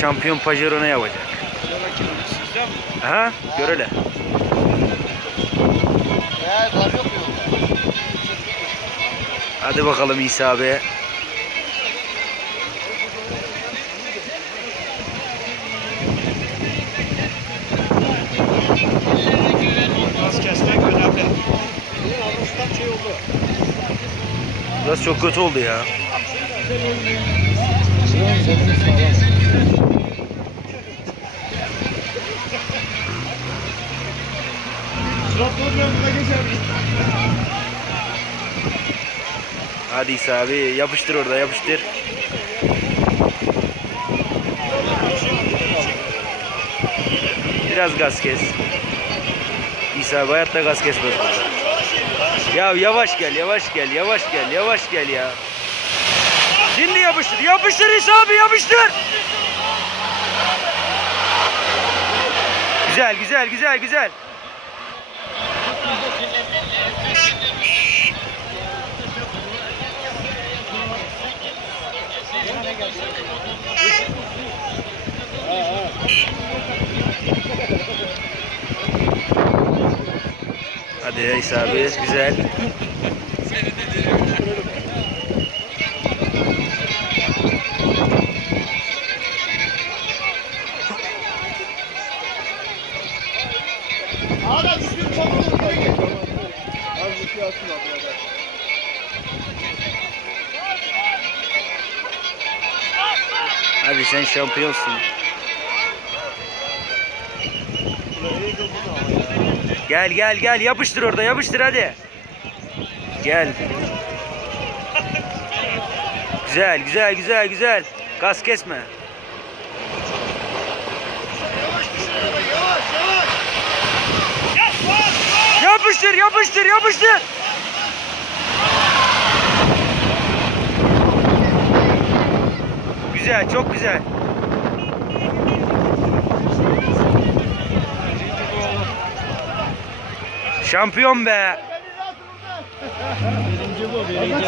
şampiyon Pajero yapacak? Ha? Gör hele. Eğer var yok yok. Hadi bakalım İsa abi. Burası çok kötü oldu ya. Traktörün önüne. Hadi İsa abi yapıştır orada yapıştır. Biraz gaz kes. İsa abi hayatta gaz kesmez. Ya yavaş gel yavaş gel yavaş gel yavaş gel ya. Şimdi yapıştır yapıştır İsa abi yapıştır. Güzel güzel güzel güzel. Hadi İsa abi güzel. Gel. Az bir şey atın. Hadi sen şampiyonsun. Gel gel gel yapıştır orada yapıştır hadi. Gel. Güzel güzel güzel güzel. Gaz kesme. Yavaş düşün arabayı yavaş yavaş. Yapıştır yapıştır yapıştır. Güzel çok güzel. Şampiyon be. Birinci bu birinci.